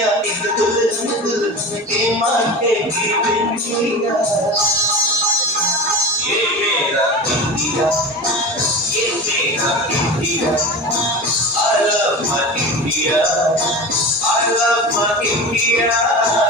दुल्हन के माथे की बिंदिया, ये मेरा इंडिया, ये मेरा India. I love my India, I love my India.